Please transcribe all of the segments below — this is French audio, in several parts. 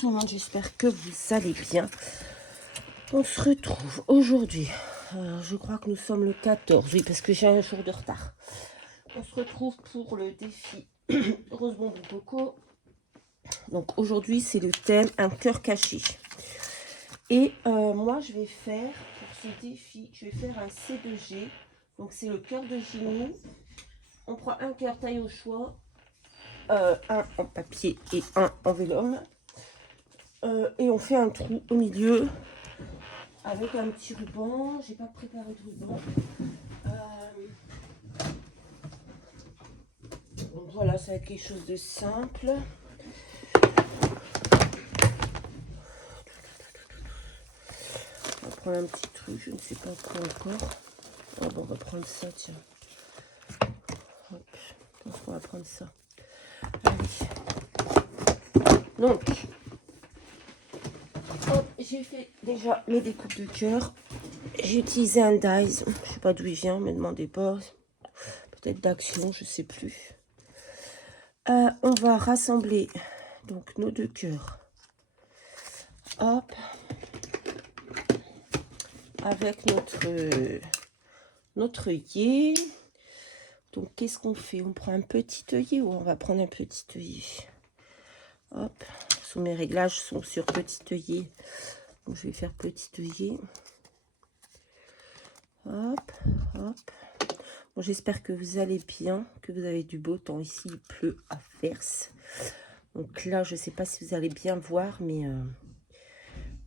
tout le monde, j'espère que vous allez bien. On se retrouve aujourd'hui, je crois que nous sommes le 14, oui, parce que j'ai un jour de retard. On se retrouve pour le défi Rose Bonbon Coco. Donc aujourd'hui, c'est le thème un cœur caché. Et moi, je vais faire, pour ce défi, je vais faire un C2G. Donc c'est le cœur de Génie. On prend un cœur taille au choix, un en papier et un en vélum. Et on fait un trou au milieu avec un petit ruban. J'ai pas préparé de ruban. Donc voilà, ça va être quelque chose de simple. On va prendre un petit truc, je ne sais pas quoi encore. Oh, bon, on va prendre ça, tiens. Hop, je pense qu'on va prendre ça. Allez. Donc, j'ai fait déjà mes découpes de cœur. J'ai utilisé un dies, je sais pas d'où il vient, ne me demandez pas. Peut-être d'Action, je sais plus. On va rassembler donc nos deux cœurs. Hop. Avec notre œillet. Donc, qu'est-ce qu'on fait? On prend un petit œillet ou on va prendre un petit œillet? Hop. Sous mes réglages sont sur petit œillet. Donc, je vais faire petit œillet. Hop, hop. Bon, j'espère que vous allez bien, que vous avez du beau temps. Ici, il pleut à verse. Donc là, je ne sais pas si vous allez bien voir, mais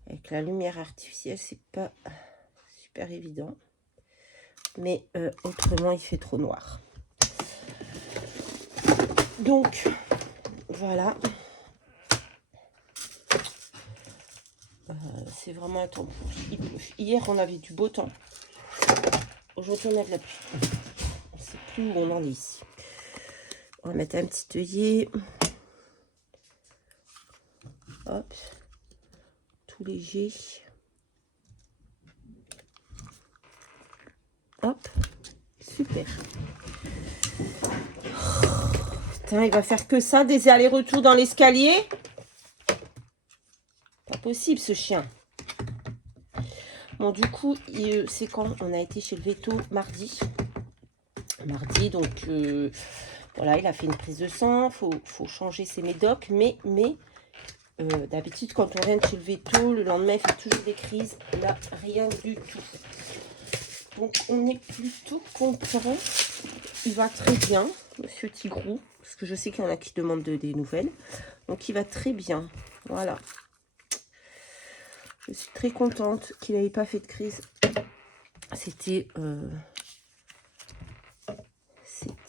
avec la lumière artificielle, c'est pas super évident. Mais autrement, il fait trop noir. Donc, voilà. C'est vraiment un temps pour il pleut. Hier, on avait du beau temps. Aujourd'hui, on a de la pluie. On ne sait plus où on en est ici. On va mettre un petit œillet. Hop. Tout léger. Hop. Super. Putain, il va faire que ça, des allers-retours dans l'escalier. Pas possible, ce chien. Bon, du coup, c'est quand on a été chez le veto mardi. Mardi, donc, voilà, il a fait une prise de sang. Faut changer ses médocs. Mais d'habitude, quand on vient de chez le veto, le lendemain, il fait toujours des crises. Là, rien du tout. Donc, on est plutôt content. Il va très bien, Monsieur Tigrou. Parce que je sais qu'il y en a qui demandent des nouvelles. Donc, il va très bien. Voilà. Je suis très contente qu'il n'avait pas fait de crise. C'était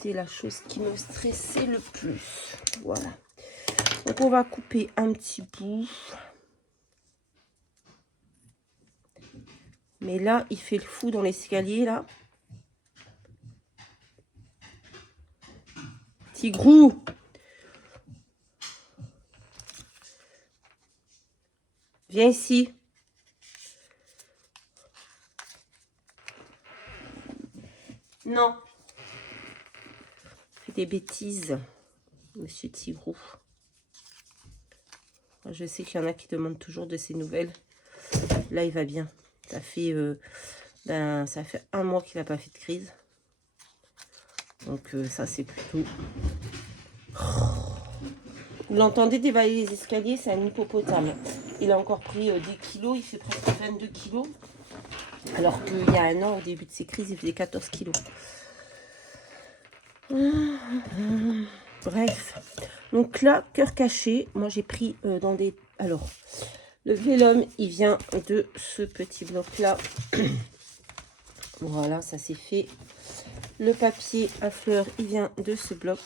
la chose qui me stressait le plus. Voilà. Donc, on va couper un petit bout. Mais là, il fait le fou dans l'escalier, là. Tigrou! Viens ici. Non. Fait des bêtises, Monsieur Tigrou. Je sais qu'il y en a qui demandent toujours de ses nouvelles. Là, il va bien. Ça fait, ça fait 1 mois qu'il n'a pas fait de crise. Donc, ça, c'est plutôt... Vous l'entendez dévaler les escaliers, c'est un hippopotame. Il a encore pris 10 kilos, il fait presque 22 kilos. Alors qu'il y a 1 an, au début de ses crises, il faisait 14 kilos. Bref. Donc là, cœur caché. Moi, j'ai pris dans des... Alors, le vélum, il vient de ce petit bloc-là. Voilà, ça c'est fait. Le papier à fleurs, il vient de ce bloc.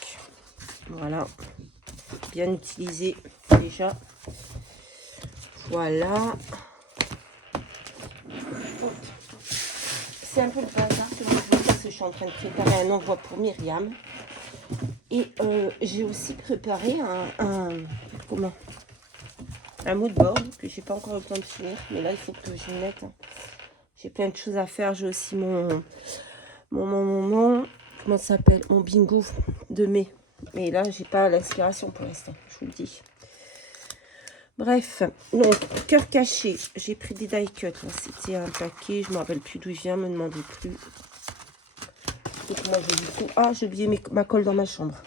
Voilà. Bien utilisé déjà. Voilà. C'est un peu le bazar que je veux dire, parce que je suis en train de préparer un envoi pour Myriam. Et j'ai aussi préparé un mood board que j'ai pas encore eu le temps de finir. Mais là, il faut que je m'y mette. Hein. J'ai plein de choses à faire. J'ai aussi mon comment ça s'appelle, mon bingo de mai. Mais là, j'ai pas l'inspiration pour l'instant, je vous le dis. Bref, donc, cœur caché. J'ai pris des die cuts. C'était un paquet. Je ne me rappelle plus d'où il vient. Me demandez plus. Donc, moi, j'ai du tout. Ah, j'ai oublié ma colle dans ma chambre.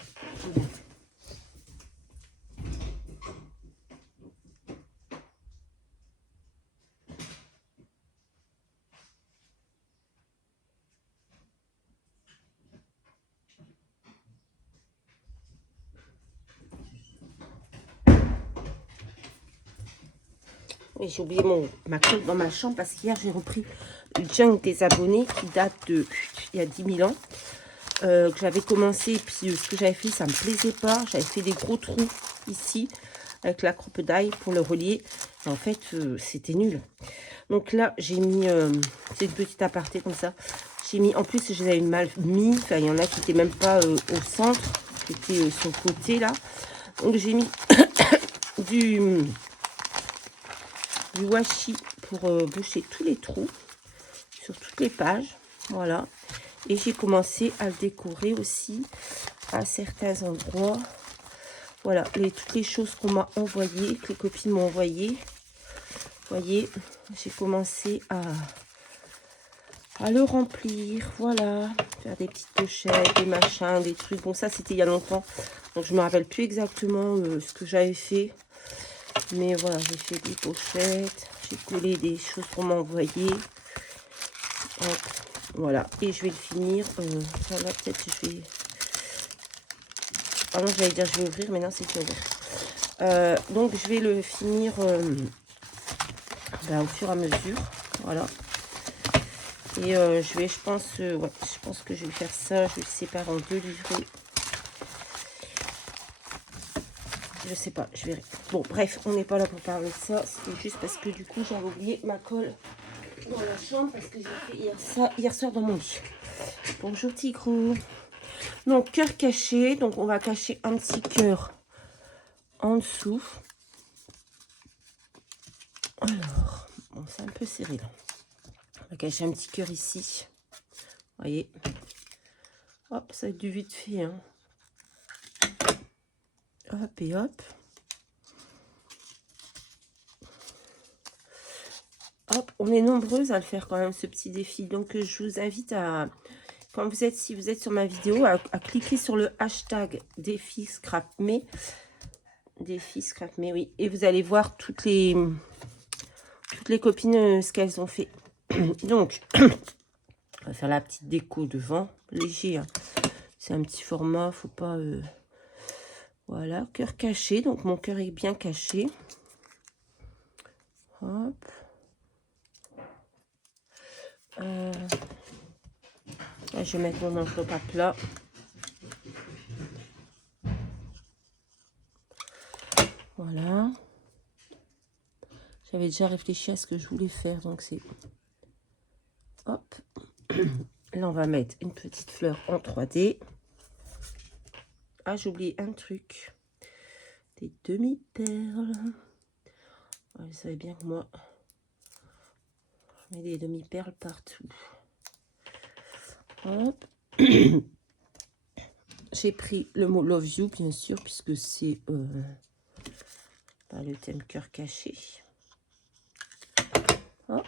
Et j'ai oublié ma colle dans ma chambre parce qu'hier, j'ai repris le junk des abonnés qui date de il y a 10 000 ans. Que j'avais commencé, et puis ce que j'avais fait, ça me plaisait pas. J'avais fait des gros trous ici avec la crocodile pour le relier. Et en fait, c'était nul. Donc là, j'ai mis, c'est une petite aparté comme ça. J'ai mis, en plus, je les avais mal mis. Enfin, il y en a qui n'étaient même pas au centre, qui étaient sur le côté là. Donc j'ai mis du washi pour boucher tous les trous sur toutes les pages. Voilà. Et j'ai commencé à le décorer aussi à certains endroits. Voilà, toutes les choses qu'on m'a envoyées, que les copines m'ont envoyées. Vous voyez, j'ai commencé à le remplir. Voilà, faire des petites pochettes, des machins, des trucs. Bon, ça, c'était il y a longtemps. Donc, je me rappelle plus exactement ce que j'avais fait. Mais voilà, j'ai fait des pochettes. J'ai collé des choses qu'on m'a envoyées. Voilà, et je vais le finir. Voilà, peut-être je vais... Ah non, j'allais dire je vais ouvrir, mais non, c'est ouvert. Donc, je vais le finir au fur et à mesure. Voilà. Et je pense que je vais faire ça. Je vais le séparer en 2 livrets. Je sais pas, je verrai. Bon, bref, on n'est pas là pour parler de ça. C'était juste parce que du coup, j'avais oublié ma colle dans la chambre parce que j'ai fait hier soir dans mon lit. Bonjour Tigrou. Donc, cœur caché. Donc, on va cacher un petit cœur en dessous. Alors, bon, c'est un peu serré là. On va cacher un petit cœur ici. Vous voyez. Hop, ça va être du vite fait. Hein. Hop et hop. Hop, on est nombreuses à le faire quand même, ce petit défi. Donc, je vous invite à, si vous êtes sur ma vidéo, à cliquer sur le hashtag défi scrapme. Défi scrapme, oui. Et vous allez voir toutes les copines, ce qu'elles ont fait. Donc, on va faire la petite déco devant. Léger, hein. C'est un petit format, faut pas... Voilà, cœur caché. Donc, mon cœur est bien caché. Hop. Là, je vais mettre mon enveloppe à plat. Voilà. J'avais déjà réfléchi à ce que je voulais faire, donc c'est... Hop. Là, on va mettre une petite fleur en 3D. Ah, j'ai oublié un truc. Des demi-perles. Ouais, vous savez bien que moi, je mets des demi-perles partout. Hop. J'ai pris le mot Love You, bien sûr, puisque c'est le thème cœur caché. Hop.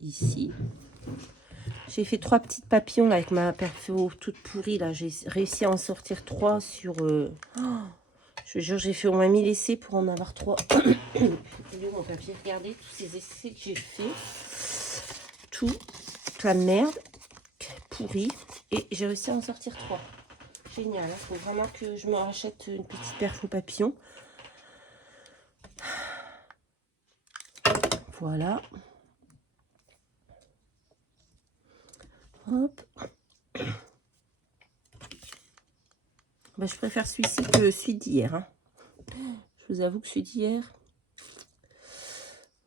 Ici. J'ai fait 3 petites papillons là, avec ma perfo toute pourrie. Là, j'ai réussi à en sortir 3 sur... je vous jure, j'ai fait au moins 1000 essais pour en avoir 3. Mon papier, regardez tous ces essais que j'ai fait. Toute la merde pourrie. Et j'ai réussi à en sortir 3. Génial. Il faut vraiment que je me rachète une petite perfo papillon. Voilà. Hop. Ben, je préfère celui-ci que celui d'hier. Hein. Je vous avoue que celui d'hier...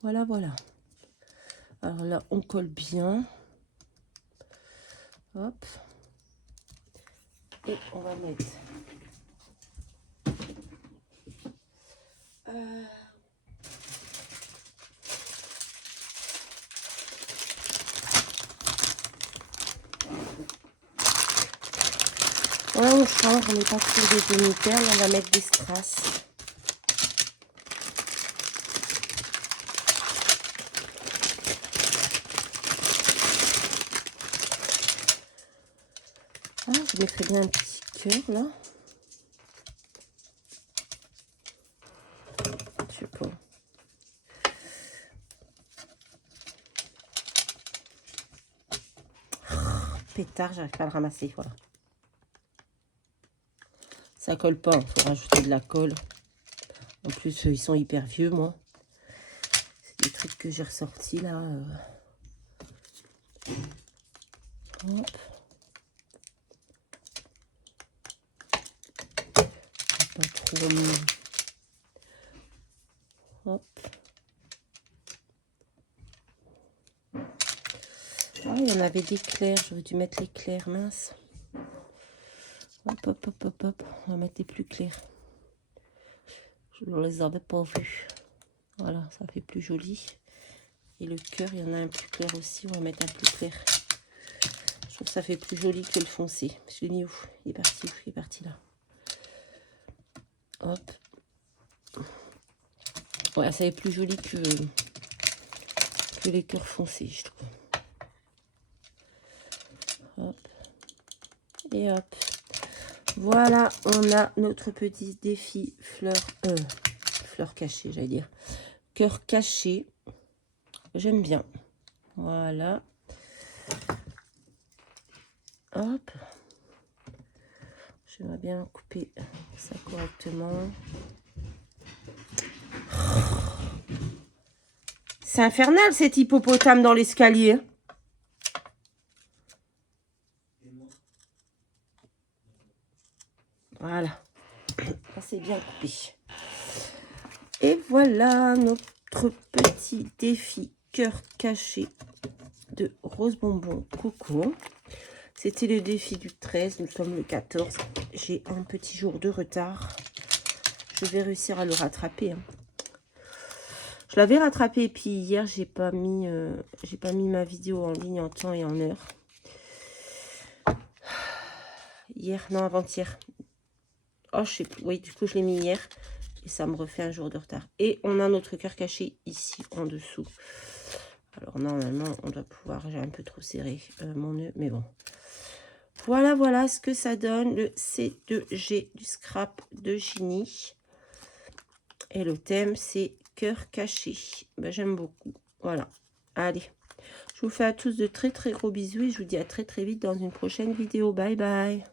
Voilà, voilà. Alors là, on colle bien. Hop. Et on va mettre... Ouais, on change, on n'est pas sur des demi-perles, on va mettre des strass. Ah, je mettrais bien un petit cœur là. Je sais pas. Pétard, j'arrive pas à le ramasser, voilà. Ça colle pas, il faut rajouter de la colle. En plus, ils sont hyper vieux, moi. C'est des trucs que j'ai ressortis là. Hop. Pas trop. Hop. Ah, il y en avait des clairs, j'aurais dû mettre les clairs, mince. Hop, hop, hop, hop, hop. On va mettre les plus clairs. Je ne les avais pas vus. Voilà, ça fait plus joli. Et le cœur, il y en a un plus clair aussi. On va mettre un plus clair. Je trouve que ça fait plus joli que le foncé. Je l'ai mis où? Il est parti où? Il est parti là. Hop. Ouais, ça est plus joli que les cœurs foncés, je trouve. Hop. Et hop. Voilà, on a notre petit défi fleur cachée, j'allais dire. Cœur caché. J'aime bien. Voilà. Hop. J'aimerais bien couper ça correctement. C'est infernal cet hippopotame dans l'escalier. Voilà. Ça c'est bien coupé. Et voilà notre petit défi cœur caché de Rose Bonbon Coco. C'était le défi du 13, nous sommes le 14. J'ai un petit jour de retard. Je vais réussir à le rattraper. Hein. Je l'avais rattrapé et puis hier, j'ai pas mis ma vidéo en ligne en temps et en heure. Hier, non, avant-hier. Oh, je sais plus. Oui, du coup, je l'ai mis hier. Et ça me refait un jour de retard. Et on a notre cœur caché ici, en dessous. Alors, normalement, on doit pouvoir... J'ai un peu trop serré mon nœud, mais bon. Voilà, voilà ce que ça donne. Le C2G du scrap de Ginny. Et le thème, c'est cœur caché. Ben, j'aime beaucoup. Voilà. Allez. Je vous fais à tous de très, très gros bisous. Et je vous dis à très, très vite dans une prochaine vidéo. Bye, bye.